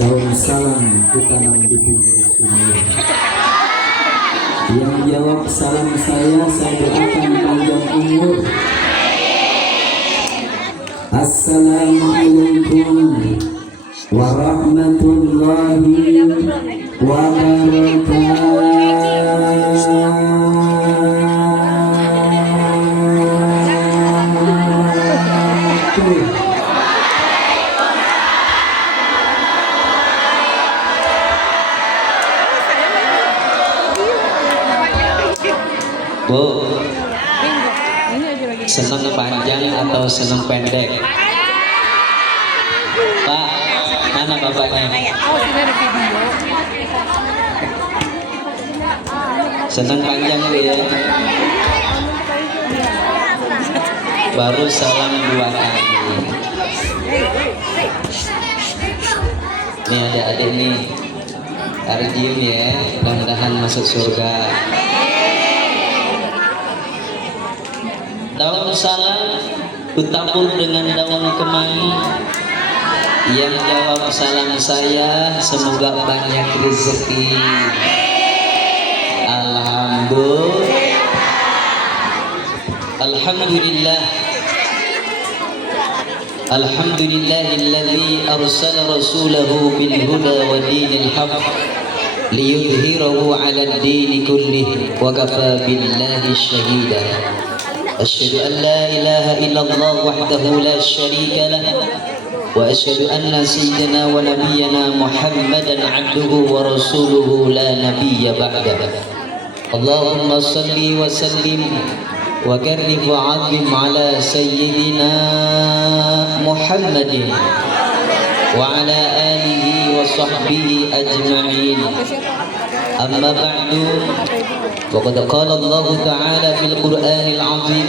daun salam kutanam di pinggir sungai. Yang jawab salam saya doakan panjang umur. Assalamualaikum warahmatullahi wabarakatuh. Bu, senang panjang atau senang pendek? Pak, mana bapaknya? Senang panjang ya? Baru salam 2 kali. Ini ada adik nih, Arjim ya, mudah-mudahan masuk surga. Daun salam kutabur dengan daun kemangi. Yang jawab salam saya semoga banyak rezeki. Alhamdulillah. Alhamdulillahilladzi arsala rasulahu bil huda wa dinil haqq liyudhhirahu 'ala ad-din kullih wa kafa billahi shahida. أشهد أن لا إله إلا الله وحده لا شريك له وأشهد أن سيدنا ونبينا محمدا عبده ورسوله لا نبي بعده. اللهم صل وسلم وكرم وعظم على سيدنا محمد وعلى آله وصحبه أجمعين. أما بعد وقد قال الله تعالى في القرآن العظيم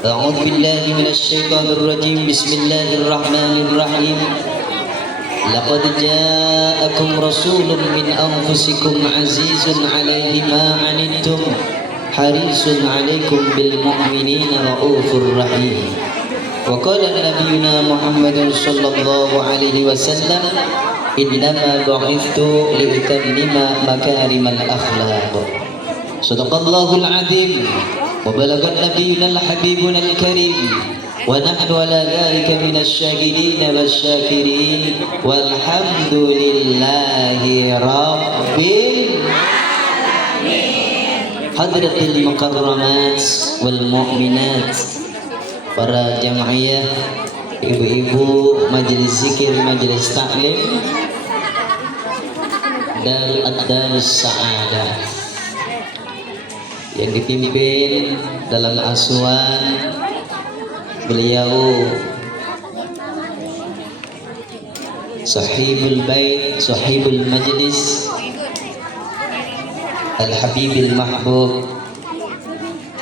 أعوذ بالله من الشيطان الرجيم بسم الله الرحمن الرحيم لقد جاءكم رسول من أنفسكم عزيز عليه ما عنتم حريص عليكم بالمؤمنين رؤوف رحيم. وقال نبينا محمد صلى الله عليه وسلم إنما بعثت لأتمم مكارم الأخلاق. صدق الله العظيم وبلغ نبينا الحبيبنا الكريم ونحن على ذلك من الشاهدين والشاكرين والحمد لله رب العالمين. حضرة المكرمات والمؤمنات, para jamaah, ibu-ibu majelis zikir, majelis taklim dan ad-darus sa'adah yang dipimpin dalam asuhan beliau sahibul bait, sahibul majlis, al-habibil mahbub,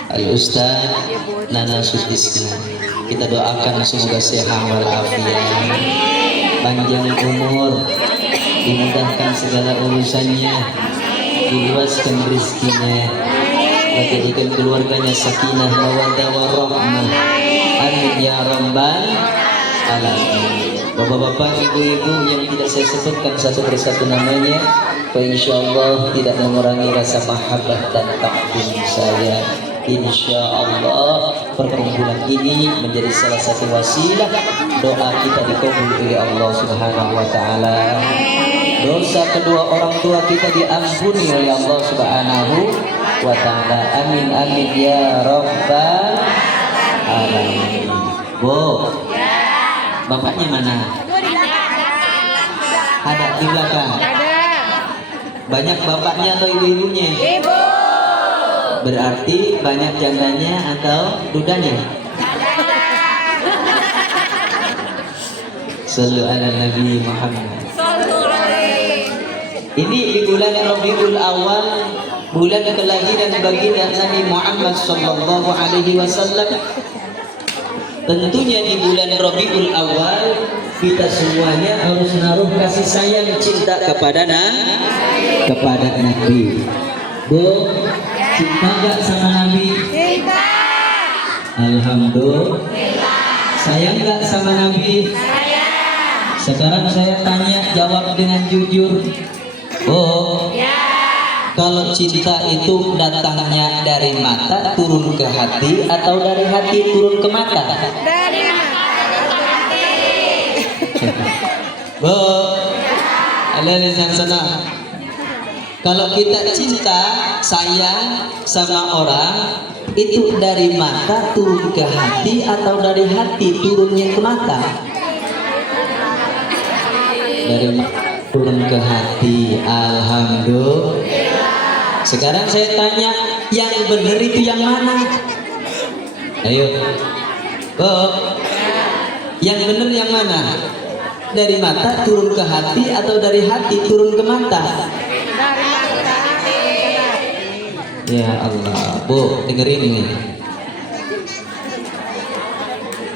al-ustaz Nana Sutisna. Kita doakan semoga sehat walafiat, panjang umur, dimudahkan segala urusannya, diluaskan rezekinya, jadikan keluarganya sakinah mawaddah warahmah. Amin ya rabbal alamin. Bapak-bapak, ibu-ibu yang tidak saya sebutkan satu persatu namanya, insyaallah tidak mengurangi rasa mahabbah dan takdim saya. Insyaallah perkumpulan ini menjadi salah satu wasilah doa kita dikabul oleh Allah Subhanahu wa taala. Dosa kedua orang tua kita diampuni oleh Allah Subhanahu wa taala. Amin amin ya rabbal alamin. Bu, bapaknya mana? Ada di belakang. Banyak bapaknya atau ibu-ibunya? Ibu. Berarti banyak jandanya atau dudanya? Sallu ala Nabi Muhammad. Ini di bulan Rabiul Awal, bulan kelahiran baginda Nabi Muhammad sallallahu alaihi wasallam. Tentunya di bulan Rabiul Awal kita semuanya harus naruh kasih sayang cinta kepada Nabi. Bu, cinta gak sama Nabi? Cinta. Alhamdulillah. Sayang gak sama Nabi? Sayang. Sekarang saya tanya, jawab dengan jujur. Oh, kalau cinta itu datangnya dari mata turun ke hati atau dari hati turun ke mata? Dari Bu, ada yang sana. Kalau kita cinta, sayang sama orang, itu dari mata turun ke hati atau dari hati turunnya ke mata? Dari turun ke hati. Alhamdulillah. Sekarang saya tanya, yang benar itu yang mana? Ayo, yang benar yang mana? Dari mata turun ke hati atau dari hati turun ke mata? Ya Allah, Bu, dengerin ini.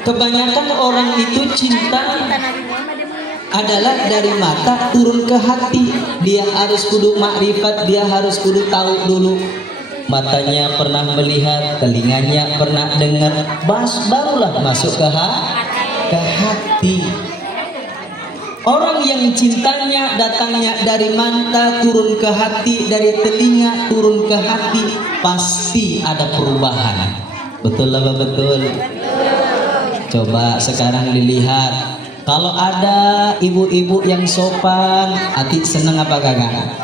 Kebanyakan orang itu cinta adalah dari mata turun ke hati. Dia harus kudu makrifat, dia harus kudu tahu dulu. Matanya pernah melihat, telinganya pernah dengar, barulah masuk ke hati. Orang yang cintanya datangnya dari mata turun ke hati, dari telinga turun ke hati, pasti ada perubahan. Betul apa betul? Coba sekarang dilihat. Kalau ada ibu-ibu yang sopan, hati seneng apa kagak?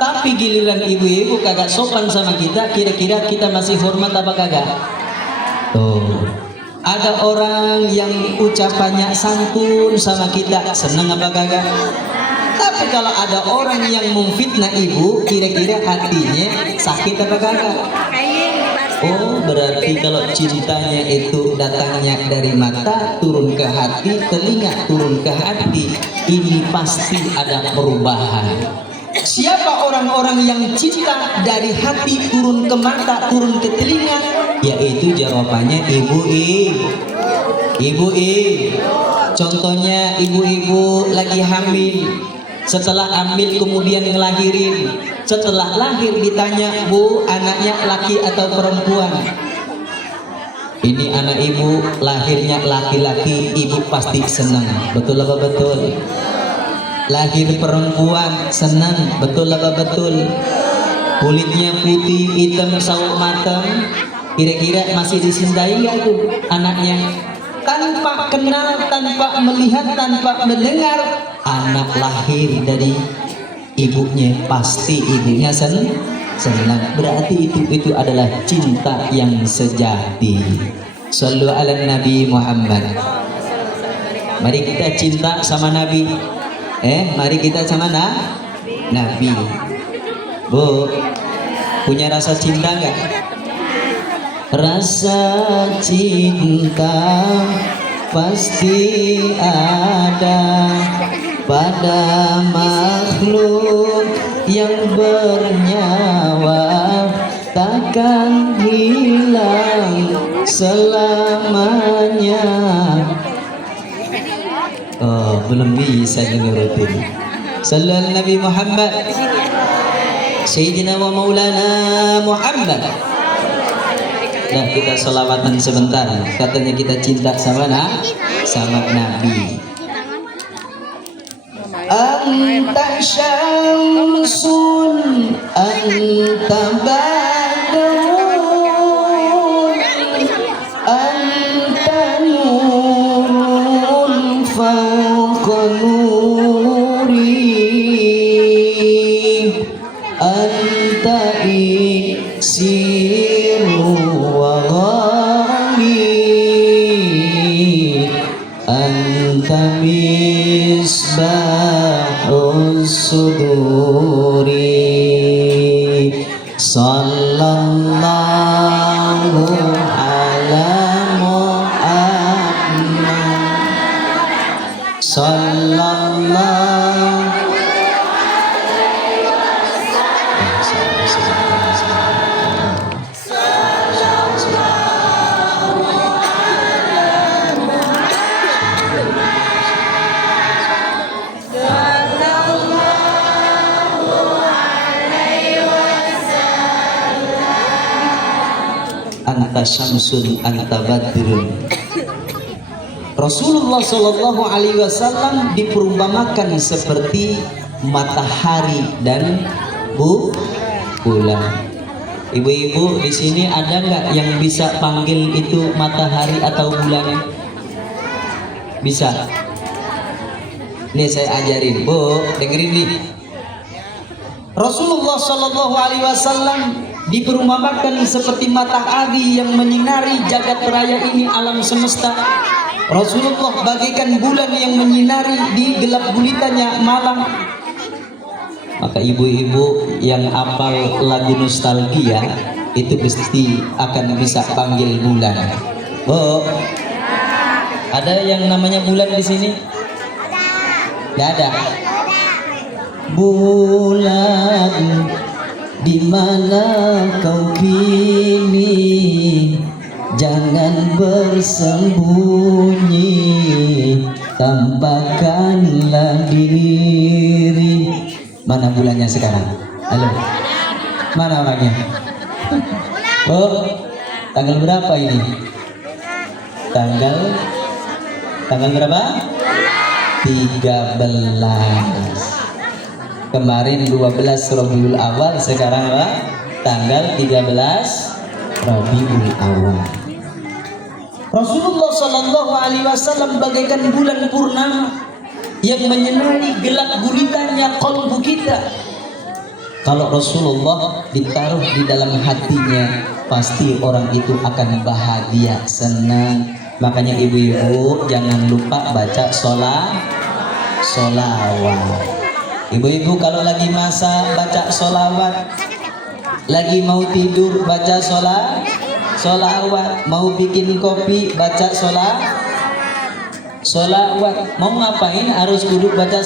Tapi giliran ibu-ibu kagak sopan sama kita, kira-kira kita masih hormat apa kagak? Tuh. Ada orang yang ucapannya santun sama kita, senang apa kagak? Tapi kalau ada orang yang memfitnah ibu, kira-kira hatinya sakit apa kagak? Oh, berarti kalau cintanya itu datangnya dari mata turun ke hati, telinga turun ke hati, ini pasti ada perubahan. Siapa orang-orang yang cinta dari hati turun ke mata, turun ke telinga? Yaitu jawabannya ibu. Contohnya ibu-ibu lagi hamil, setelah hamil kemudian ngelahirin, setelah lahir ditanya, Bu, anaknya laki atau perempuan? Ini anak ibu lahirnya laki-laki, ibu pasti senang. Betul apa betul? Lahir perempuan senang, betul apa betul? Kulitnya putih, hitam, sawo matang, kira-kira masih dicintai nggak tuh anaknya? Tanpa kenal, tanpa melihat, tanpa mendengar, anak lahir dari ibunya, pasti ibunya senang. Berarti itu adalah cinta yang sejati. Shallu ala Nabi Muhammad. Mari kita cinta sama Nabi. Mari kita sama Nabi. Bu, punya rasa cinta nggak? Rasa cinta pasti ada pada makhluk yang bernyawa, takkan hilang selamanya. Oh, belum bisa nurutin. Sallallahu Nabi Muhammad Sayyidina wa Maulana Muhammad. Nah, kita selawatan sebentar. Katanya kita cinta sama Nabi. Anta syamsun anta badrun anta nurun fawqa nuri anta iksiru wa ghani anta misbahus suduri. Sallallahu ala Muhammad. Sallallahu. Anta syamsun anta badrun Rasulullah Shallallahu Alaihi Wasallam diperumpamakan seperti matahari dan bulan. Ibu-ibu di sini ada nggak yang bisa panggil itu matahari atau bulan? Bisa? Nih saya ajarin, Bu, dengerin nih. Rasulullah Shallallahu Alaihi Wasallam diperumpamakan seperti matahari yang menyinari jagat raya ini, alam semesta. Rasulullah bagaikan bulan yang menyinari di gelap gulitanya malam. Maka ibu-ibu yang hafal lagu nostalgia itu pasti akan bisa panggil bulan. Bu, ada yang namanya bulan di sini? Tidak ada. Bulan, di mana kau kini? Jangan bersembunyi, tampakkanlah diri. Mana bulannya sekarang? Halo, mana orangnya? Oh, tanggal berapa ini? Tanggal berapa? 13. Kemarin 12 Rabiul Awal, sekarang apa? Tanggal 13 Rabiul Awal. Rasulullah Shallallahu Alaihi Wasallam bagaikan bulan purnama yang menyinari gelap gulitanya kalbu kita. Kalau Rasulullah ditaruh di dalam hatinya, pasti orang itu akan bahagia, senang. Makanya ibu-ibu jangan lupa baca sholawat. Ibu-ibu kalau lagi masak baca sholawat, lagi mau tidur baca sholawat, mau bikin kopi baca sholawat, mau ngapain harus duduk baca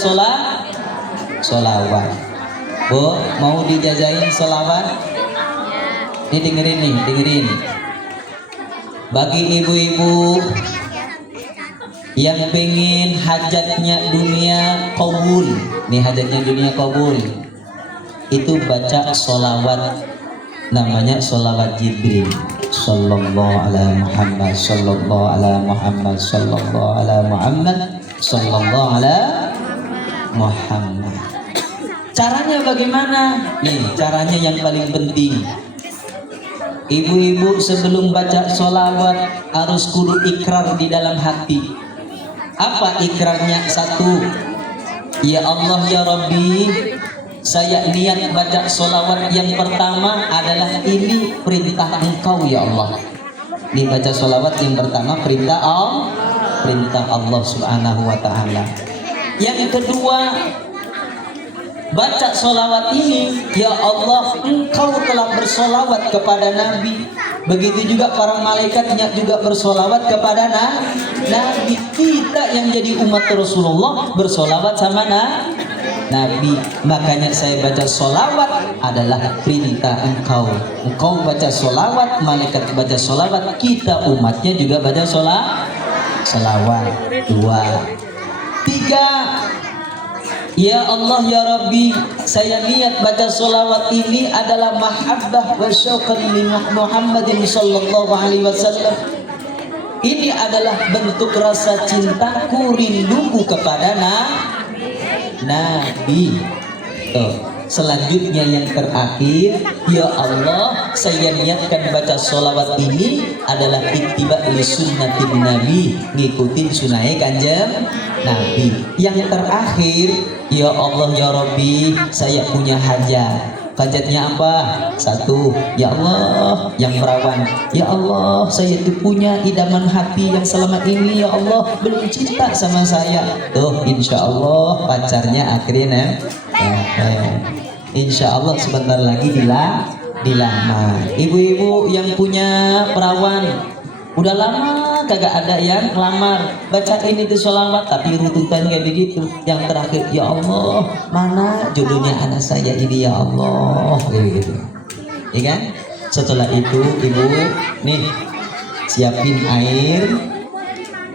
sholawat. Bu, mau dijajain sholawat? Ini dengerin. Bagi ibu-ibu yang pengen hajatnya dunia kabul, nih hajatnya dunia kabul, itu baca sholawat, namanya sholawat Jibril. Sallallahu ala Muhammad, sallallahu ala Muhammad, sallallahu ala Muhammad, sallallahu ala Muhammad. Caranya bagaimana? Nih caranya yang paling penting. Ibu-ibu sebelum baca sholawat harus kudu ikrar di dalam hati. Apa ikrarnya? Satu, ya Allah ya Rabbi, saya niat baca sholawat yang pertama adalah ini perintah Engkau ya Allah. Ini baca sholawat yang pertama perintah Allah Subhanahu wa Ta'ala. Yang kedua, baca sholawat ini, ya Allah, Engkau telah bersolawat kepada Nabi. Begitu juga para malaikatnya juga bersolawat kepada Nabi. Kita yang jadi umat Rasulullah bersolawat sama Nabi. Makanya saya baca sholawat adalah perintah Engkau. Engkau baca sholawat, malaikat baca sholawat, kita umatnya juga baca sholawat. Dua. Tiga, ya Allah ya Rabbi, saya niat baca sholawat ini adalah mahabbah wa syauqan li Muhammadin sallallahu alaihi wasallam. Ini adalah bentuk rasa cintaku, rinduku kepada Nabi. Selanjutnya yang terakhir, ya Allah, saya niatkan baca sholawat ini adalah ittiba li sunnatin Nabi, ngikutin sunnah Kanjeng Nabi. Yang terakhir, ya Allah ya Rabbi, saya punya hajat. Hajatnya apa? Satu, ya Allah yang perawan, ya Allah saya itu punya idaman hati yang selama ini ya Allah belum cinta sama saya. Tuh insya Allah pacarnya akhirnya insya Allah sebentar lagi dilamar. Ibu-ibu yang punya perawan udah lama kagak ada yang lamar, bacain itu sholawat tapi rututan kayak begitu. Yang terakhir, ya Allah mana jodohnya anak saya ini ya Allah, gitu. Ya kan? Setelah itu ibu nih siapin air,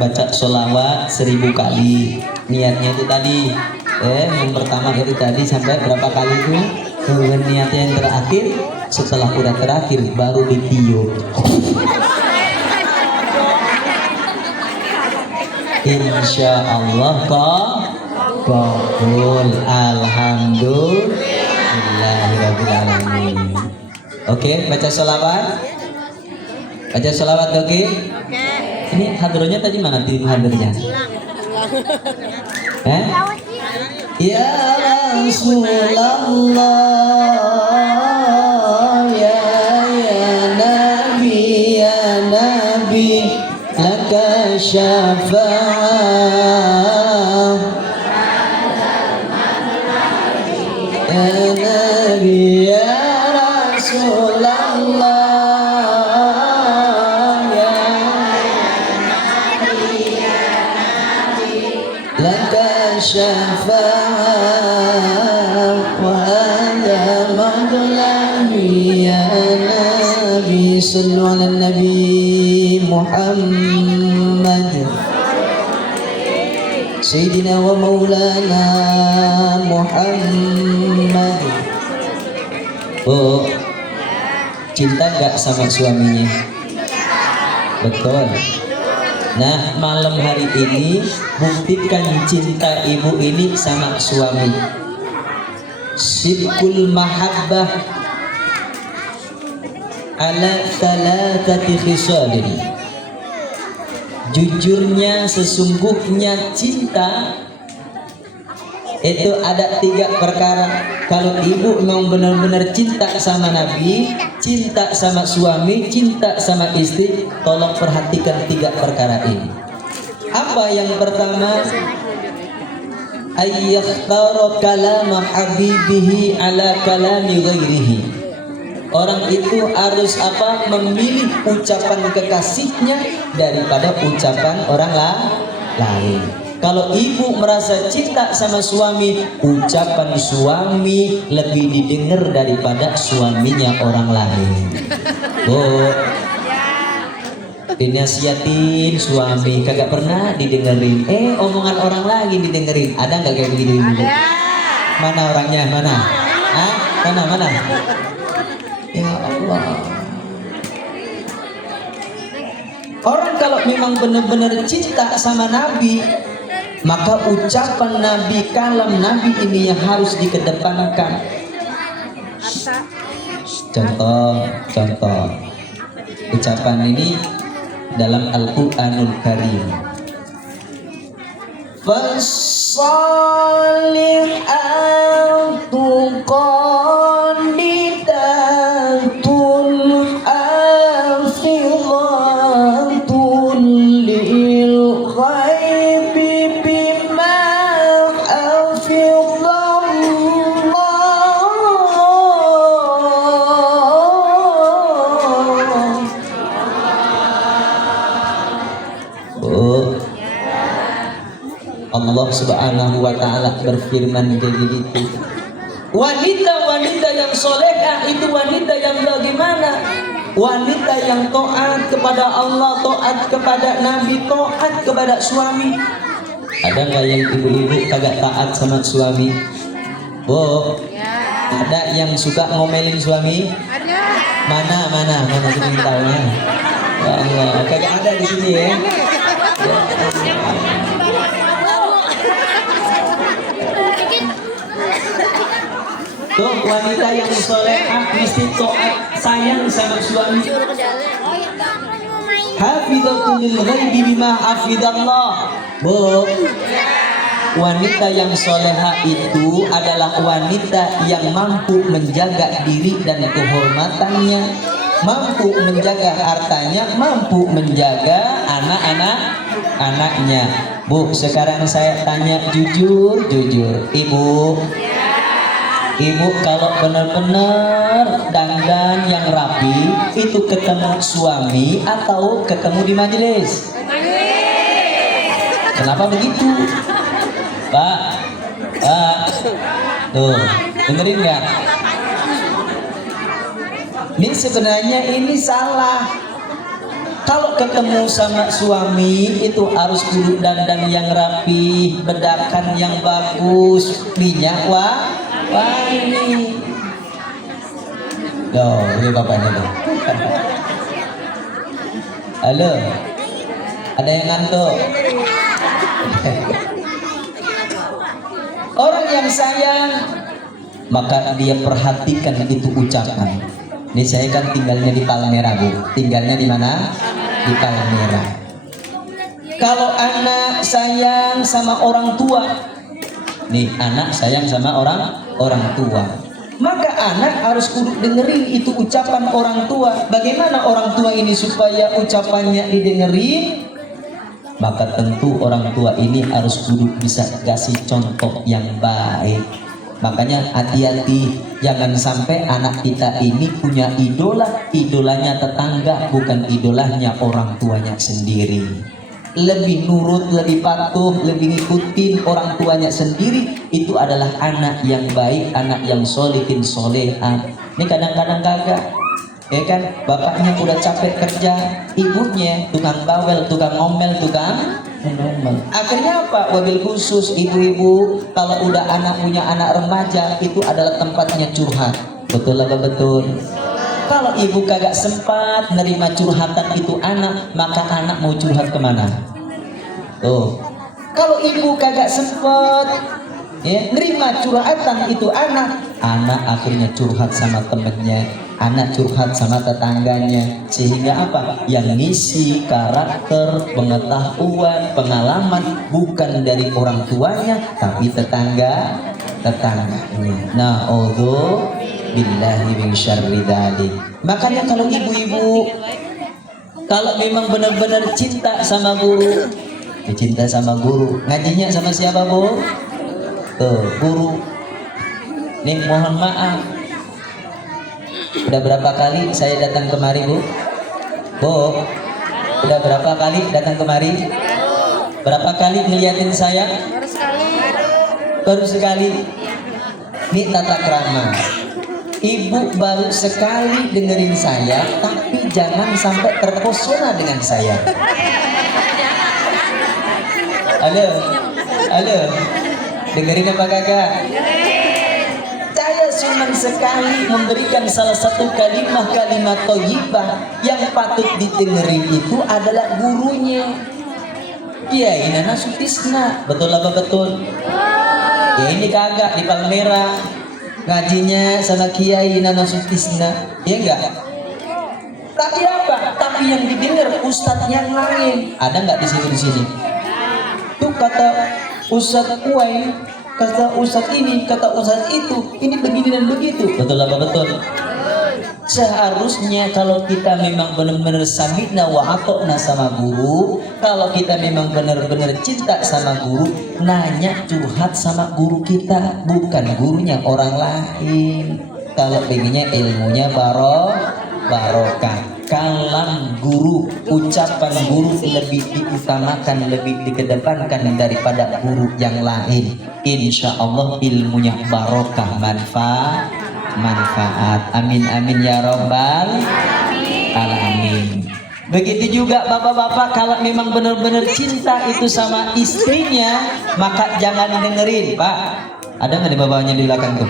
baca sholawat 1000 kali. Niatnya itu tadi yang pertama itu tadi sampai berapa kali itu, kemudian niatnya yang terakhir. Setelah udah terakhir baru ditiup. Insya Allah kabul. Alhamdulillahirobbilalamin. Oke, baca sholawat. Baca sholawat, oke? Ini hadronya tadi mana tim hadronya? Ya Rasulullah, ya Nabi, laka syafa'ah. Ya Nabi, ya Rasulullah, ya laka syafa'ah wa hadha madlami ya Nabi. Sallu ala Nabi Muhammad Sayyidina wa Maulana Muhammad. Oh, cinta gak sama suaminya? Betul. Nah, malam hari ini buktikan cinta ibu ini sama suami. Sidqul mahabbah ala thalathati khisalin. Jujurnya, sesungguhnya cinta itu ada 3 perkara. Kalau ibu memang benar-benar cinta sama Nabi, cinta sama suami, cinta sama istri, tolong perhatikan 3 perkara ini. Apa yang pertama? Ayyakhtara kalama habibihi ala kalami ghairihi. Orang itu harus apa? Memilih ucapan kekasihnya daripada ucapan orang lain. Kalau ibu merasa cinta sama suami, ucapan suami lebih didengar daripada suaminya orang lain. Oh, dinasihatin suami kagak pernah didengerin. Omongan orang lagi didengerin. Ada nggak kayak begitu ibu? Mana orangnya? Mana? Mana? Ya Allah. Orang kalau memang benar-benar cinta sama Nabi, maka ucapan Nabi, kalam Nabi ini yang harus dikedepankan. Contoh ucapan ini dalam Al-Quranul Karim. Fassalihatu qanitatun afidhatun lil ghaibi bima hafidhallah. Allah Subhanahu wa ta'ala berfirman jadi itu. Wanita-wanita yang solehah itu wanita yang bagaimana? Wanita yang taat kepada Allah, taat kepada Nabi, taat kepada suami. Ada nggak yang ibu-ibu kagak taat sama suami? Oh, ada yang suka ngomelin suami? Mana jadi tahunya? Kagak ada di sini ya. Tuh, wanita yang solehah mesti taat, sayang sama suami. Hafidhatul lil ghaibi bima hafidhallah. Bu, wanita yang solehah itu adalah wanita yang mampu menjaga diri dan kehormatannya, mampu menjaga hartanya, mampu menjaga anak-anaknya. Bu, sekarang saya tanya jujur, Ibu kalau benar-benar dandan yang rapi itu ketemu suami atau ketemu di majelis? Kenapa begitu? Pak, tuh dengerin nggak? Ini sebenarnya ini salah. Kalau ketemu sama suami itu harus kudu dandan yang rapi, bedakan yang bagus, minyak wangi. Loh, ini bapaknya tuh. Halo, ada yang ngantuk? Orang yang sayang maka dia perhatikan itu ucapan. Ini saya kan tinggalnya di Palmera, Bu. Tinggalnya di mana? Di Palmera. Kalau anak sayang sama orang tua, nih anak sayang sama orang tua, maka anak harus kudu dengerin itu ucapan orang tua. Bagaimana orang tua ini supaya ucapannya didengerin? Maka tentu orang tua ini harus kudu bisa kasih contoh yang baik. Makanya hati-hati, jangan sampai anak kita ini punya idola, idolanya tetangga, bukan idolanya orang tuanya sendiri. Lebih nurut, lebih patuh, lebih ngikutin orang tuanya sendiri, itu adalah anak yang baik, anak yang solihin soleha. Ini kadang-kadang kagak, ya kan? Bapaknya udah capek kerja, ibunya tukang bawel, tukang ngomel, tukang ngomel. Akhirnya apa? Wabil khusus ibu-ibu, kalau udah anak punya anak remaja, itu adalah tempatnya curhat. Betul apa betul? Kalau ibu kagak sempat nerima curhatan itu anak, maka anak mau curhat kemana? Tuh. Kalau ibu kagak sempat ya nerima curhatan itu anak akhirnya curhat sama temennya, anak curhat sama tetangganya, sehingga apa? Yang ngisi karakter, pengetahuan, pengalaman bukan dari orang tuanya, tapi tetangganya. Nah, billahi min syarri dzalik. Makanya kalau ibu-ibu kalau memang benar-benar cinta sama guru, cinta sama guru, ngajinya sama siapa, Bu? Tuh, guru. Nih mohon maaf, udah berapa kali saya datang kemari, Bu? Bu, udah berapa kali datang kemari? Berapa kali ngeliatin saya? Baru sekali. Ini tata krama. Ibu baru sekali dengerin saya, tapi jangan sampai terpesona dengan saya. Halo, dengerin apa kagak? Saya cuma sekali memberikan salah satu kalimat thayyibah yang patut didengerin itu adalah gurunya. Kiai Nana Sutisna, betul apa betul? Ya ini kagak di Palmera. Ngajinya sama Kiai Nana Sutisna, ya enggak? Tapi apa? Tapi yang didengar ustadz yang lain. Ada nggak di sini? Tuh kata ustadz Kuai, kata ustadz ini, kata ustadz itu, ini begini dan begitu. Betul apa betul? Seharusnya kalau kita memang benar-benar sami'na wa ata'na sama guru, kalau kita memang benar-benar cinta sama guru, nanya curhat sama guru kita, bukan gurunya orang lain. Kalau pengennya ilmunya barokah. Kalam guru, ucapan guru lebih diutamakan, lebih dikedepankan daripada guru yang lain. Insya Allah ilmunya barokah, manfaat. Amin amin ya robbal alamin. Begitu juga bapak-bapak, kalau memang benar-benar cinta itu sama istrinya, maka jangan dengerin, Pak. Ada nggak di bapaknya di belakang tuh?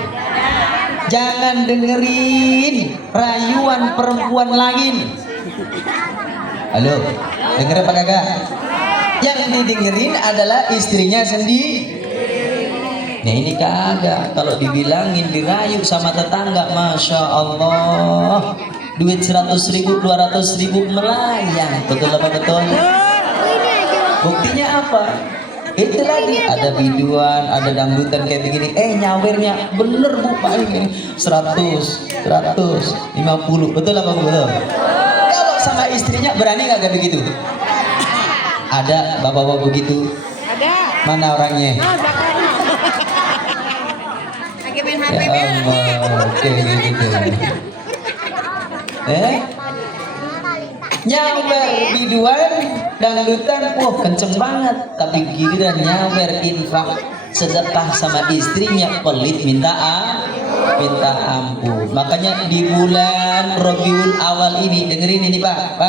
Jangan dengerin rayuan perempuan lain. Halo, denger apa kagak? Yang didengerin adalah istrinya sendiri. Nah ini kagak, kalau dibilangin dirayu sama tetangga, Masya Allah, duit 100.000, 200.000 melayang. Betul apa betul? Buktinya apa? Itu lagi ada biduan, ada dangdutan kayak begini. Nyawernya bener Bu Pak, ini 100, 150. Betul apa betul? Kalau sama istrinya berani nggak kayak begitu? Ada bapak-bapak begitu? Ada. Mana orangnya? Ya Allah, gitu. Nyawer biduan dangdutan, wah kenceng banget. Tapi giliran nyawer infak sedekah sama istrinya, pelit minta ampun. Makanya di bulan Rabiul Awal ini, dengerin ini Pak.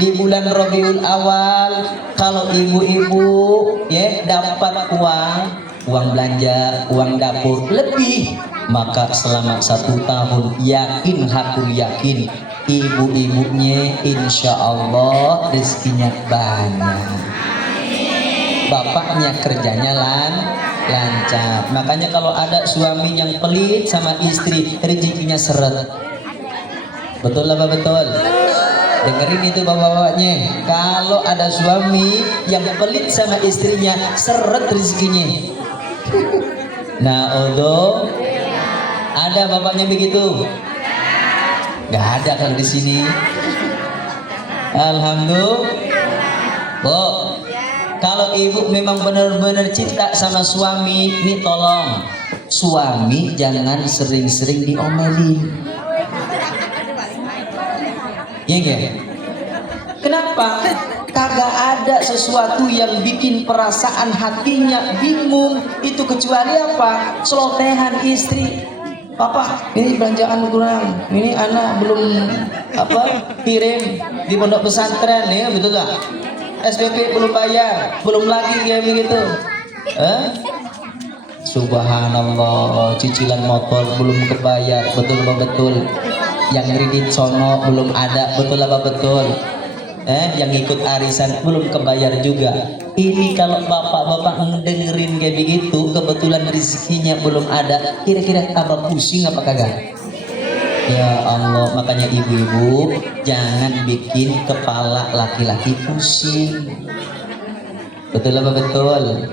Di bulan Rabiul Awal, kalau ibu-ibu ya dapat uang belanja, uang dapur lebih, maka selama 1 tahun yakin ibu-ibunya insya Allah rezekinya banyak. bapaknya kerjanya lancar. Makanya kalau ada suami yang pelit sama istri, rezekinya seret. Betul apa betul? Dengerin itu bapak-bapaknya. Kalau ada suami yang pelit sama istrinya, seret rezekinya. Nah, although ada bapaknya begitu? Gak ada kalau di sini. Alhamdulillah. Bu, kalau ibu memang benar-benar cinta sama suami, nih tolong suami jangan sering-sering diomelin. Ya enggak? Kenapa? Kagak ada sesuatu yang bikin perasaan hatinya bingung itu kecuali apa? Celotehan istri. Papa, ini belanjaan kurang. Ini anak belum kirim di pondok pesantren ya, betul gak? SPP belum bayar, belum lagi kayak begitu. Subhanallah, cicilan motor belum kebayar, betul apa betul? Yang kredit sono belum ada, betul apa betul? Yang ikut arisan belum kebayar juga. Ini kalau bapak-bapak ngedengerin kayak begitu, kebetulan rezekinya belum ada, kira-kira tambah pusing apa kagak? Ya Allah, makanya ibu-ibu jangan bikin kepala laki-laki pusing. Betul apa betul?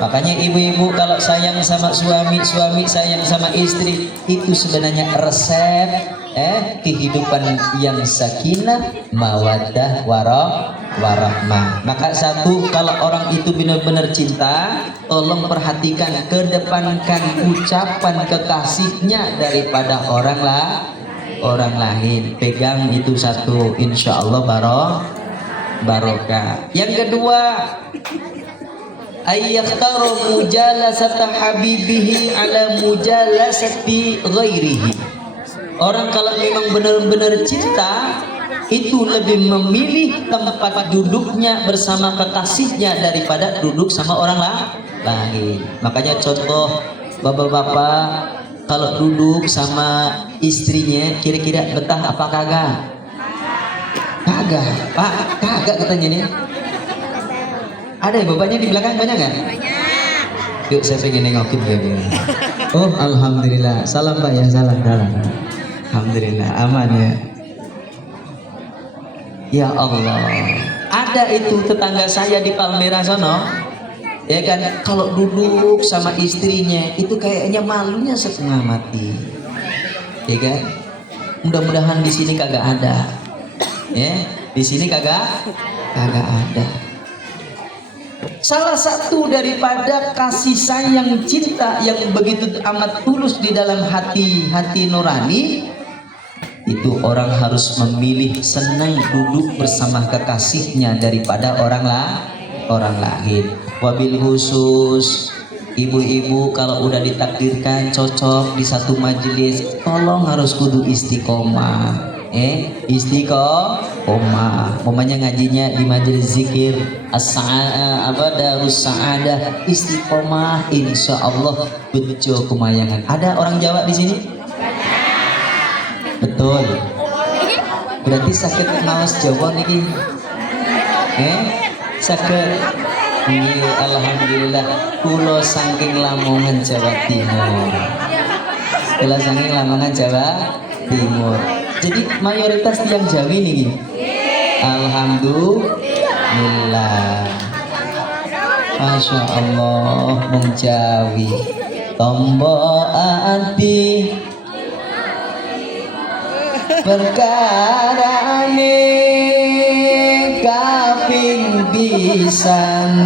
Makanya ibu-ibu kalau sayang sama suami, suami sayang sama istri, itu sebenarnya resep kehidupan yang sakinah, mawaddah, warahmah. Maka satu, kalau orang itu benar-benar cinta, tolong perhatikan, kedepankan ucapan kekasihnya daripada orang lain. Pegang itu satu, insya Allah barokah. Yang kedua, ayyakhtaru mujalasata habibihi ala mujalasati ghairihi. Orang kalau memang benar-benar cinta, itu lebih memilih tempat duduknya bersama kekasihnya daripada duduk sama orang lain. Makanya contoh bapak-bapak kalau duduk sama istrinya kira-kira betah apa kagak? Kagak, Pak, kagak katanya nih. Ada ya bapaknya di belakang banyak nggak? Banyak. Yuk saya pengen nengokin ya. Oh alhamdulillah. Salam Pak ya, salam. Alhamdulillah aman ya. Ya Allah. Ada itu tetangga saya di Palmera sono. Ya kan, kalau duduk sama istrinya itu kayaknya malunya setengah mati. Ya kan? Mudah-mudahan di sini kagak ada. Ya, di sini kagak ada. Salah satu daripada kasih sayang cinta yang begitu amat tulus di dalam hati nurani, itu orang harus memilih senang duduk bersama kekasihnya daripada orang lain. Wabil khusus ibu-ibu kalau udah ditakdirkan cocok di satu majelis, tolong harus kudu istiqomah. Istiqomah. Umpamanya ngajinya di majelis zikir Darus Sa'adah, istiqomah, insya Allah bejo kemayangan. Ada orang Jawa di sini? Betul. Berarti sakit mawas Jawa niki. Sakit. Alhamdulillah. Kulo saking Lamongan Jawa Timur. Jadi mayoritas tiang Jawi niki. Alhamdulillah. Masya Allah mung Jawi. Tombo ati perkarane kaping pisan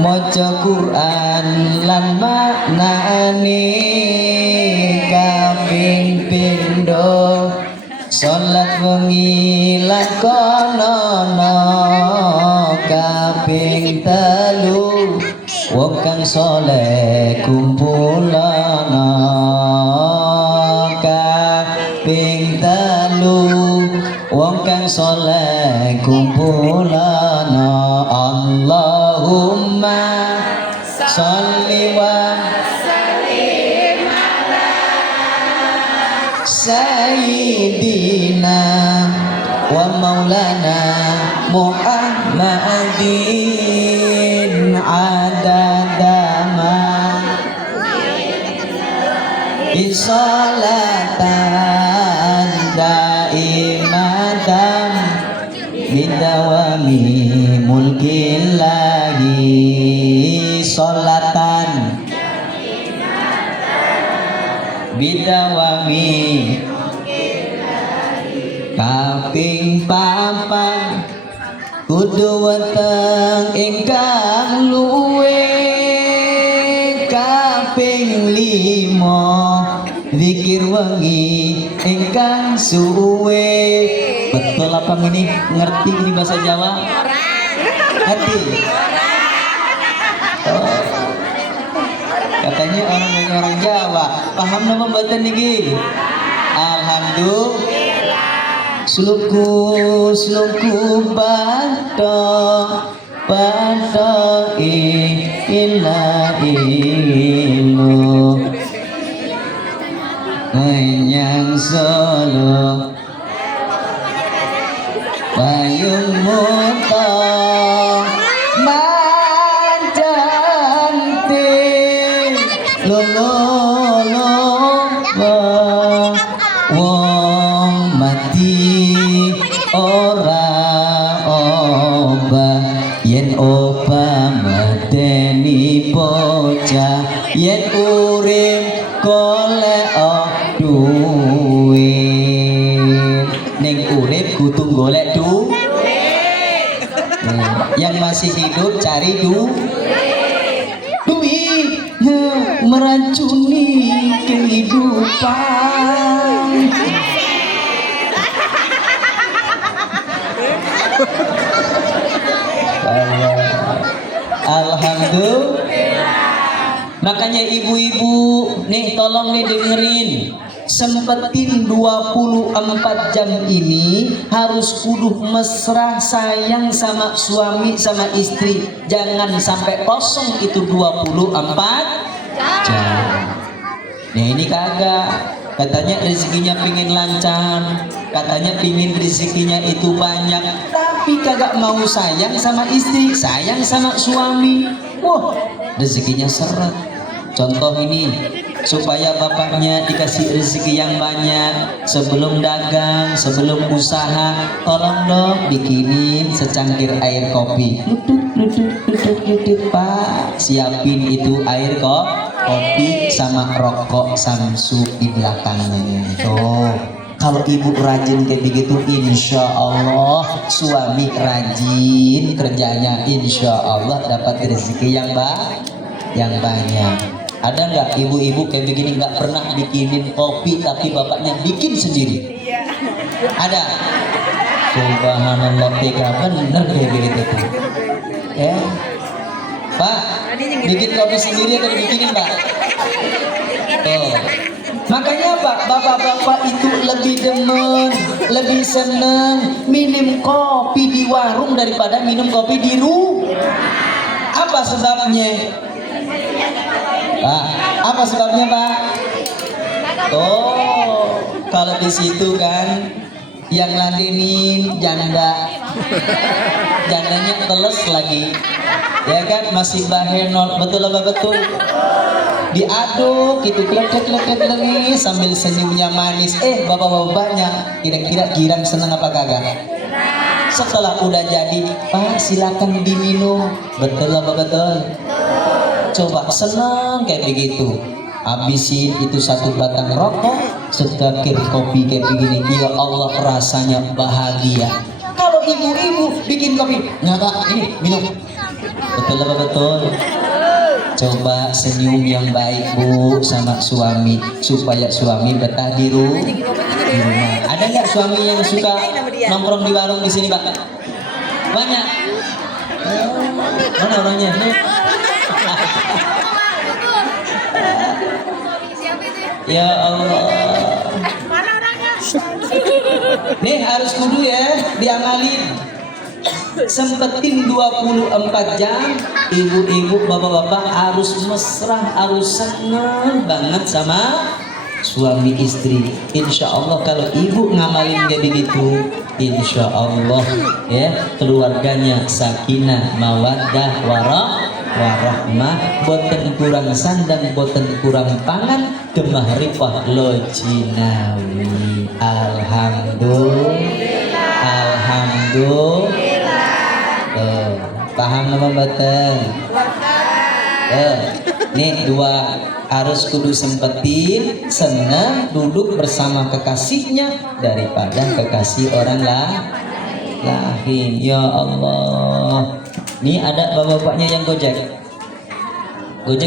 maca Quran lan maknane kaping pindho salat wengi lakonono kaping telu wong kang saleh kumpulana kaping telu wong kang saleh kumpulana Allahumma sholli wa sallim ala sayyidina wa maulana Muhammadin salatan daimatan bidawami mulkillahi salatan bidawami kaping papan kudu weteng ingkang luwe kaping limo zikir wengi ingkang suwe. Betul apa ini? Ngerti ini bahasa Jawa? Ngerti? Oh. Katanya orang Jawa paham nama mboten niki? Alhamdulillah. Sluku bato ila ilu menyang Solo payung muto mancantik wong mati ora obah yen obah medeni bocah yen urip golek duit ning urip kudu golek duit. Yang masih hidup cari duit meracuni kehidupan. Alhamdulillah. Makanya ibu-ibu nih tolong nih dengerin, sempetin 24 jam ini harus kudu mesra sayang sama suami sama istri. Jangan sampai kosong itu 24 jam. Nah ini kagak. Katanya rezekinya pingin lancar, katanya pingin rezekinya itu banyak, tapi kagak mau sayang sama istri, sayang sama suami. Wah, rezekinya seret. Contoh ini, supaya bapaknya dikasih rezeki yang banyak, sebelum dagang, sebelum usaha, tolong dong bikinin secangkir air kopi. Luduk, Pak, siapin itu air kopi sama rokok Samsu di belakangnya. Tuh, kalau ibu rajin kayak begitu, insya Allah suami rajin kerjanya, insya Allah dapat rezeki yang banyak. Ada nggak ibu-ibu kayak begini nggak pernah bikinin kopi tapi bapaknya bikin sendiri? Ada. Subhanallah, tega bener kayak begitu tuh. Ya, Pak, bikin kopi sendiri atau dibikinin, Pak? Tuh. Makanya Pak, bapak-bapak itu lebih demen, lebih seneng minum kopi di warung daripada minum kopi di rumah. Apa sebabnya? Pak, apa sebabnya, Pak? Oh, kalau di situ kan yang ladenin jandanya teles lagi, ya kan, masih bahenol, betul apa betul? Diaduk gitu, klek lagi sambil senyumnya manis. Bapak-bapaknya kira-kira girang seneng apa kagak? Setelah udah jadi, Pak silakan diminum, betul apa betul? Coba senang kayak begitu, habisin itu satu batang rokok, secangkir kopi kayak begini, ya Allah rasanya bahagia. Kalau ibu-ibu bikin kopi, nyata ini minum, betul apa betul? Coba senyum yang baik Bu sama suami supaya suami betah di rumah. Ada nggak suami yang suka nongkrong di warung di sini, Pak? Banyak. Mana orangnya? Ya Allah. Mana orangnya? Nih harus kudu ya diamalin. Sempetin 24 jam, ibu-ibu, bapak-bapak harus mesra, harus seneng banget sama suami istri. Insya Allah kalau ibu ngamalin jadi gitu, insya Allah ya keluarganya sakinah mawaddah warahmah. warahmah, boten kurang sandang, boten kurang pangan, gemah ripah lojinawi. Alhamdulillah. Paham nama boten? Nih dua harus kudu sempetin senang duduk bersama kekasihnya daripada kekasih orang lain. Ya Allah. Nih ada bapak-bapaknya yang gojek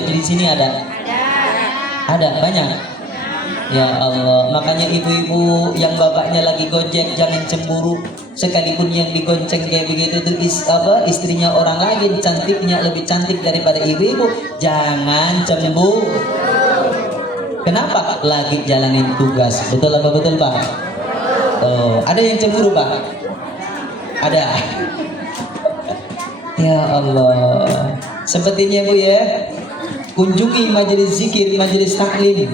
di sini ada banyak. Ya Allah, makanya ibu-ibu yang bapaknya lagi gojek jangan cemburu. Sekalipun yang digonceng kayak begitu tuh istrinya orang lain, cantiknya lebih cantik daripada ibu-ibu, jangan cemburu. Kenapa? Lagi jalanin tugas. Betul apa betul Pak? Ada yang cemburu Pak? Ada. Ya Allah. Sepertinya Bu ya, kunjungi majelis zikir, majelis taklim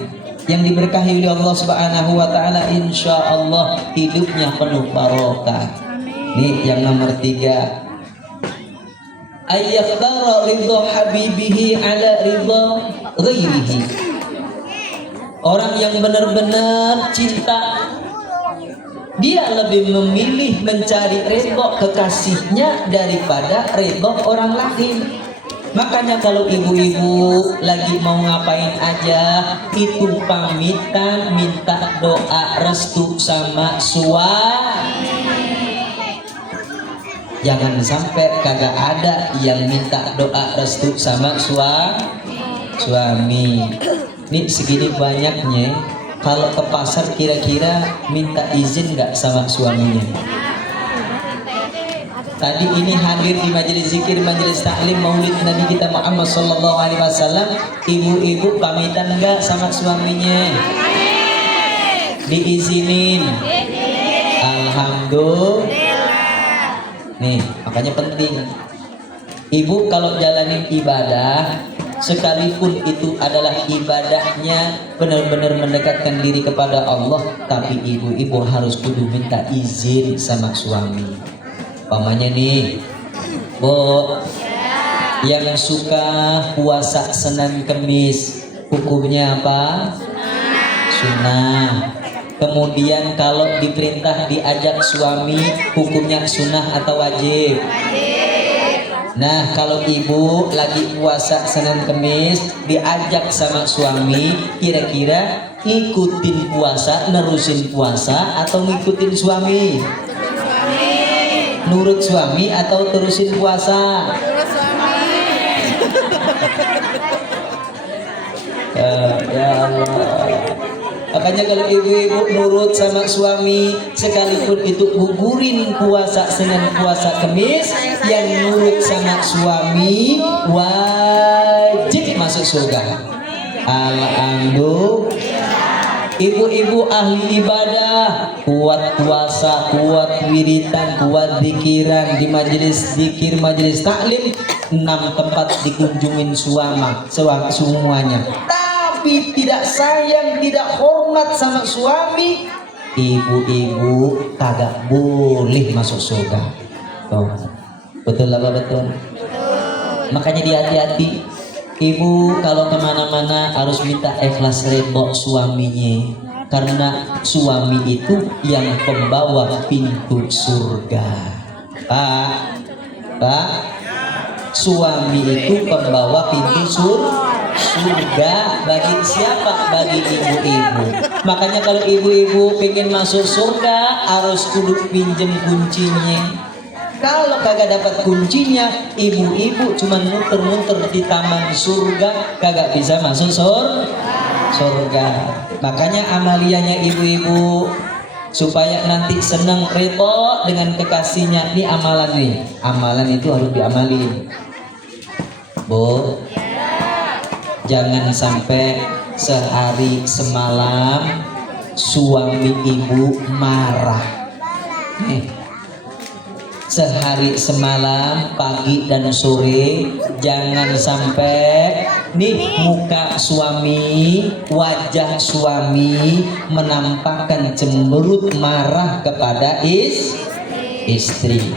yang diberkahi oleh Allah Subhanahu wa taala, insya Allah hidupnya penuh barokah. Nih yang nomor 3, ayyakhdara ridha habibihi ala ridha ghairihi. Orang yang benar-benar cinta, dia lebih memilih mencari ridha kekasihnya daripada ridha orang lain. Makanya kalau ibu-ibu lagi mau ngapain aja, itu pamitan minta doa restu sama suami. Jangan sampai kagak ada yang minta doa restu sama suami. Nih segini banyaknya, kalau ke pasar kira-kira minta izin nggak sama suaminya? Tadi ini hadir di majelis zikir, majelis taklim maulid Nabi kita Muhammad sallallahu alaihi wasallam, ibu-ibu pamitan enggak sama suaminya? Diizinin. Alhamdulillah. Nih, makanya penting. Ibu kalau jalanin ibadah, sekalipun itu adalah ibadahnya benar-benar mendekatkan diri kepada Allah, tapi ibu-ibu harus kudu minta izin sama suami. Pamannya nih, Bu, yang suka puasa Senin Kemis, hukumnya apa? Sunnah. Kemudian kalau diperintah diajak suami, hukumnya sunnah atau wajib? Nah, kalau ibu lagi puasa Senin Kemis diajak sama suami, kira-kira ikutin puasa, nerusin puasa atau ngikutin suami? Nurut suami atau terusin puasa? Nurut suami. Ya Allah. Makanya kalau ibu-ibu nurut sama suami, sekalipun itu gugurin puasa Senin, puasa Kemis, yang nurut sama suami wajib masuk surga. Alhamdulillah. Ibu-ibu ahli ibadah, kuat puasa, kuat wiritan, kuat zikiran di majelis zikir, majelis taklim, 6 tempat dikunjungin semuanya. Tapi tidak sayang, tidak hormat sama suami, ibu-ibu kagak boleh masuk surga. Betul apa betul? Makanya hati-hati. Ibu kalau kemana-mana harus minta ikhlas ridho suaminya, karena suami itu yang pembawa pintu surga. Pak, suami itu pembawa pintu surga bagi siapa? Bagi ibu-ibu. Makanya kalau ibu-ibu pengen masuk surga harus kudu pinjem kuncinya. Kalau kagak dapat kuncinya, ibu-ibu cuma muter-muter di taman surga, kagak bisa masuk surga. Makanya amalianya ibu-ibu supaya nanti senang ridho dengan kekasihnya, ini amalan nih. Amalan itu harus diamalin. Bu, jangan sampai sehari semalam suami ibu marah. Sehari semalam, pagi dan sore, jangan sampai nih muka suami, wajah suami menampakkan cemberut marah kepada istri.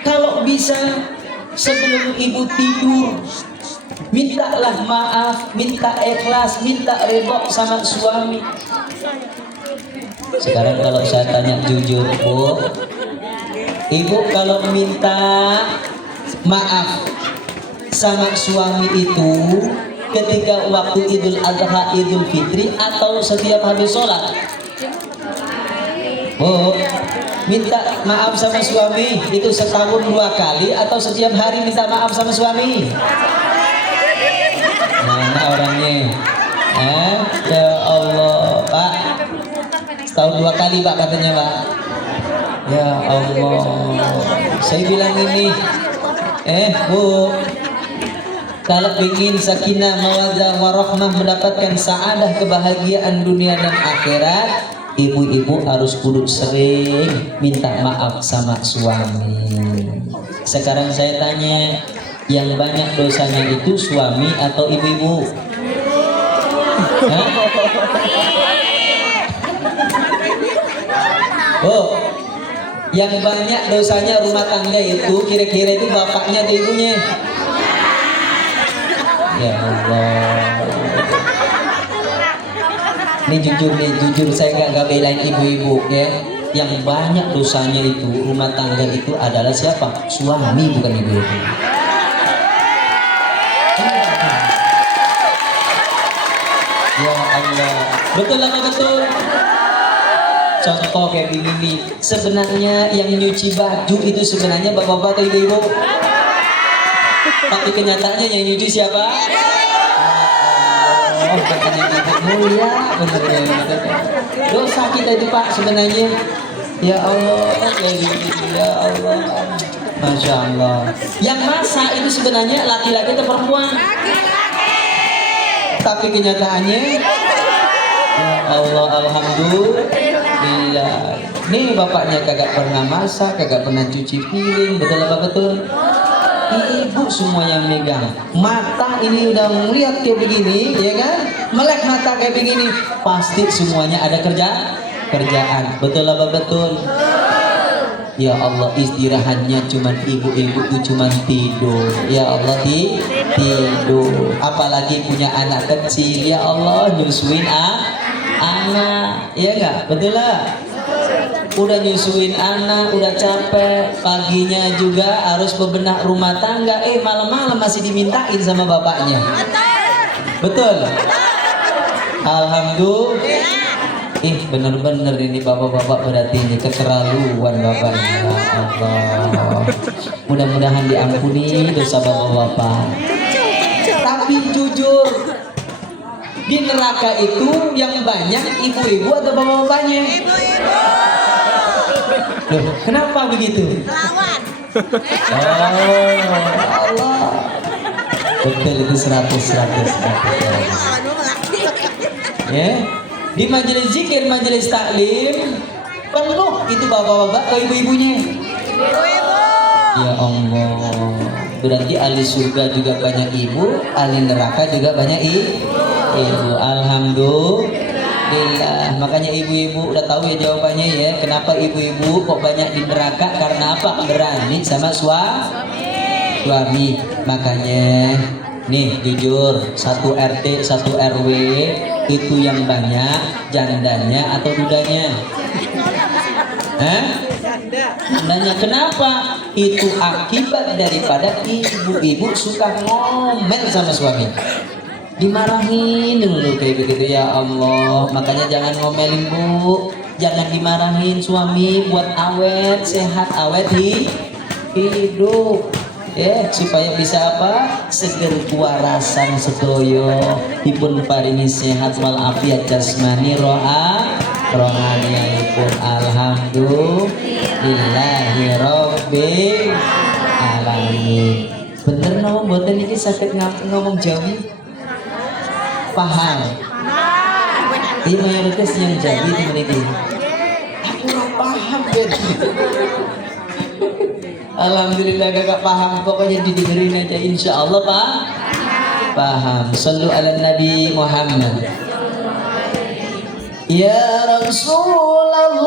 Kalau bisa sebelum ibu tidur, mintalah maaf, minta ikhlas, minta ridho sama suami. Sekarang kalau saya tanya jujur, Bu, ibu kalau minta maaf sama suami itu ketika waktu Idul Adha, Idul Fitri, atau setiap habis sholat? Oh, minta maaf sama suami itu setahun 2 kali atau setiap hari minta maaf sama suami? Mana orangnya? Ya Allah, Pak. Setahun 2 kali, Pak, katanya, Pak. Ya Allah. Saya bilang ini, Bu, kalau ingin sakinah, mawaddah, warahmah, mendapatkan saadah, kebahagiaan dunia dan akhirat, ibu-ibu harus kudu sering minta maaf sama suami. Sekarang saya tanya, yang banyak dosanya itu suami atau ibu-ibu? Oh, yang banyak dosanya rumah tangga itu kira-kira itu bapaknya atau ibunya? Ya Allah. Ini jujur saya nggak belain ibu-ibu ya. Yang banyak dosanya itu rumah tangga itu adalah siapa? Suami, bukan ibu-ibu. Ya Allah, betul apa betul? Contoh kayak begini, sebenarnya yang nyuci baju itu sebenarnya bapak-bapak atau ibu-ibu? Tapi kenyataannya yang nyuci siapa? Oh, katanya ibu mulia, bener. Dosa kita itu, Pak, sebenarnya. Ya Allah, ya Allah, Masya Allah. Yang masak itu sebenarnya laki-laki atau perempuan? Tapi kenyataannya, ya Allah, alhamdulillah. Nih bapaknya kagak pernah masak, kagak pernah cuci piring, betul apa betul? Ibu semua yang megang. Mata ini udah melihat kayak begini, ya kan? Melek mata kayak begini, pasti semuanya ada kerjaan. Betul apa betul? Ya Allah, istirahatnya cuman ibu-ibu itu cuman tidur. Ya Allah, tidur. Apalagi punya anak kecil, ya Allah, nyusuin anak. Ya enggak? Betul lah. Udah nyusuin anak, udah capek, paginya juga harus bebenah rumah tangga, malam-malam masih dimintain sama bapaknya. Betul? Alhamdulillah. Bener-bener ini bapak-bapak berarti ini keterlaluan bapaknya. Ya Allah, mudah-mudahan diampuni dosa bapak-bapak. Tapi jujur, di neraka itu yang banyak ibu-ibu atau bapak-bapaknya? Loh, kenapa begitu? Lawan. Oh Allah, betul itu 100. Ya, di majelis zikir, majelis taklim penuh itu bapak-bapak atau ibu-ibunya? Ibu-ibu. Ya Allah, berarti ahli surga juga banyak ibu, ahli neraka juga banyak ibu. Alhamdulillah. Makanya ibu-ibu udah tahu ya jawabannya ya. Kenapa ibu-ibu kok banyak di neraka? Karena apa? Berani sama suami. Makanya nih jujur, 1 RT 1 RW itu yang banyak jandanya atau dudanya? Jandanya. Kenapa? Itu akibat daripada ibu-ibu suka ngomel sama suami. Dimarahin dulu kayak begitu, ya Allah. Makanya jangan ngomelin, Bu. Jangan dimarahin suami, buat awet, sehat, awet hidup. Supaya bisa apa? Seger kuarasan sedoyo, dipun paringi sehat walafiat jasmani rohaniyipun. Alhamdulillahirabbil alamin. Bener no, mboten iki saged ngomong Jawi? Paham? Ini mayoritas yang jadi teman-teman. Aku gak paham kan? Alhamdulillah gak paham, pokoknya didengerin aja, insya Allah Pak. Paham. Sallu ala Nabi Muhammad. Ya Rasulullah,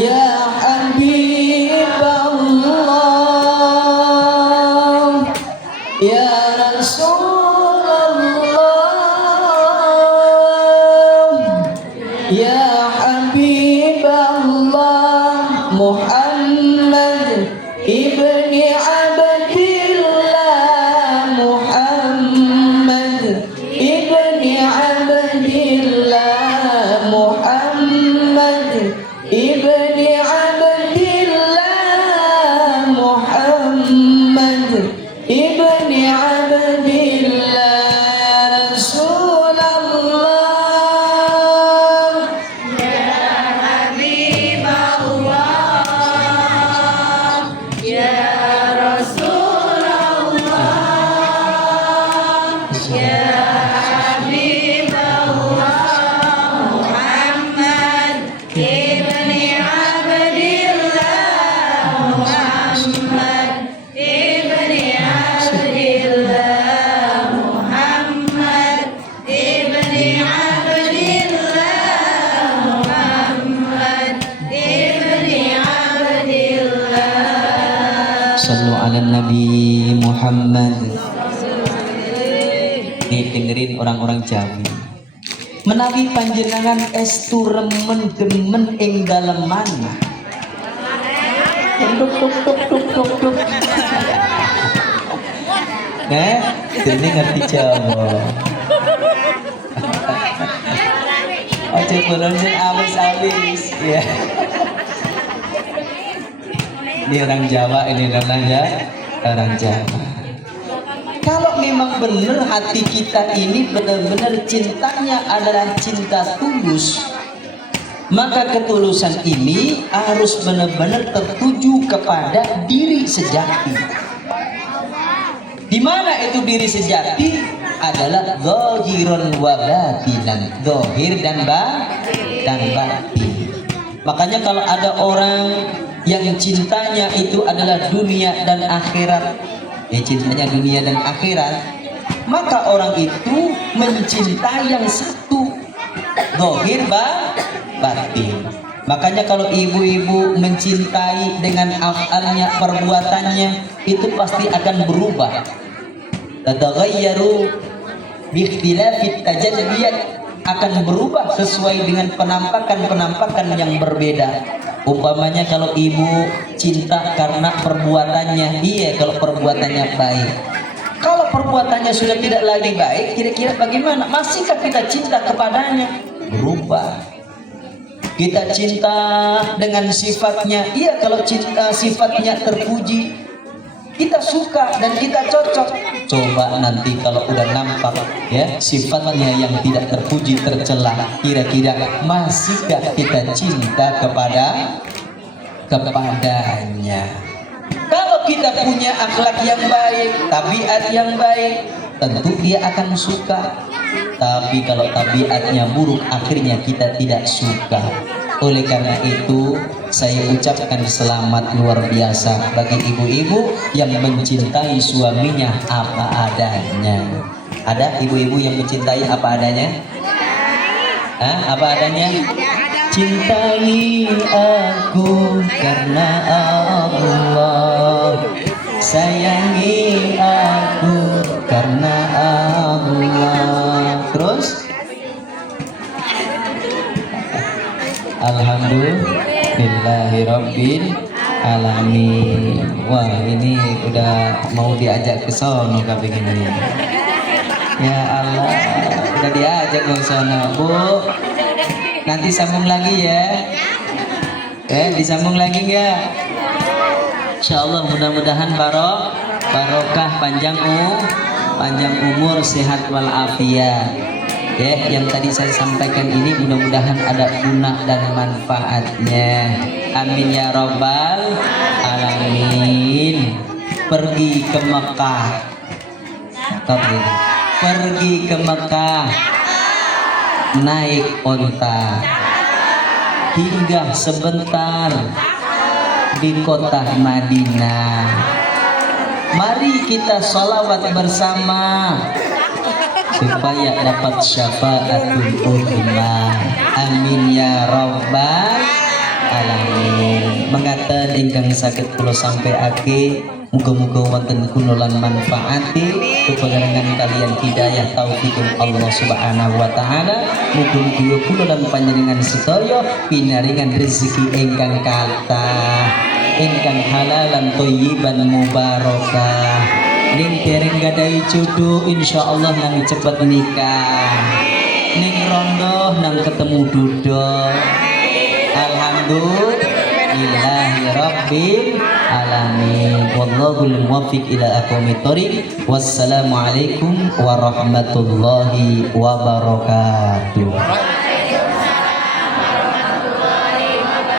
ya Habibullah, sallu ala Nabi Muhammad. Nih dengerin orang-orang Jawi. Menawi panjenengan estu remen demen ing daleman. Tuk tuk tuk tuk tuk tuk. Ini ngerti Jawa. Ojo belum awis-awis ya. Ini orang Jawa, ini orang Jawa. Kalau memang benar hati kita ini benar-benar cintanya adalah cinta tulus, maka ketulusan ini harus benar-benar tertuju kepada diri sejati. Di mana itu diri sejati adalah zahirun wa batinan, zahir dan batin. Makanya kalau ada orang yang cintanya itu adalah dunia dan akhirat, cintanya dunia dan akhirat, maka orang itu mencintai yang satu, zahir batin. Makanya kalau ibu-ibu mencintai dengan afalnya, perbuatannya, itu pasti akan berubah. Tataghayyaru bi ikhtilafit tajalliyat, akan berubah sesuai dengan penampakan-penampakan yang berbeda. Umpamanya kalau ibu cinta karena perbuatannya, iya kalau perbuatannya baik. Kalau perbuatannya sudah tidak lagi baik, kira-kira bagaimana? Masihkah kita cinta kepadanya? Berubah. Kita cinta dengan sifatnya, iya kalau cinta sifatnya terpuji, kita suka dan kita cocok. Coba nanti kalau udah nampak ya sifatnya yang tidak terpuji, tercela, kira-kira masihkah kita cinta kepadanya? Kalau kita punya akhlak yang baik, tabiat yang baik, tentu dia akan suka. Tapi kalau tabiatnya buruk, akhirnya kita tidak suka. Oleh karena itu, saya ucapkan selamat luar biasa bagi ibu-ibu yang mencintai suaminya apa adanya. Ada ibu-ibu yang mencintai apa adanya? Apa adanya? Cintai aku karena Allah, sayangi aku karena Allah. Terus Alhamdulillahirabbil alamin. Wah, ini udah mau diajak ke sono kabeh ini. Ya Allah, udah diajak ke sono, Bu. Nanti sambung lagi ya. Disambung lagi ya. Insyaallah mudah-mudahan barokah panjang umur, sehat walafiat. Ya, yang tadi saya sampaikan ini mudah-mudahan ada guna dan manfaatnya. Amin ya robbal alamin. Pergi ke Mekah. Pergi ke Mekah. Naik onta. Hingga sebentar di kota Madinah. Mari kita sholawat bersama supaya dapat syafaatul uzma. Amin ya rabbal alamin. Mengaten ingkang saged kula sampaiake, muga-muga wonten kunolan manfaati kepengerangan kalian hidayah taufikum Allah subhanahu wa ta'ala. Muga-muga kunolan panjenengan sedaya pinaringan rezeki ingkang kathah, ingkang halalan thayyiban mubarakah. Ning dereng gadai jodoh insyaallah nang cepet nikah, ning rondo nang ketemu dodo. Alhamdulillahirabbil alamin. Wallahul muwaffiq ila aqwamit thoriq. Wassalamualaikum warahmatullahi wabarakatuh.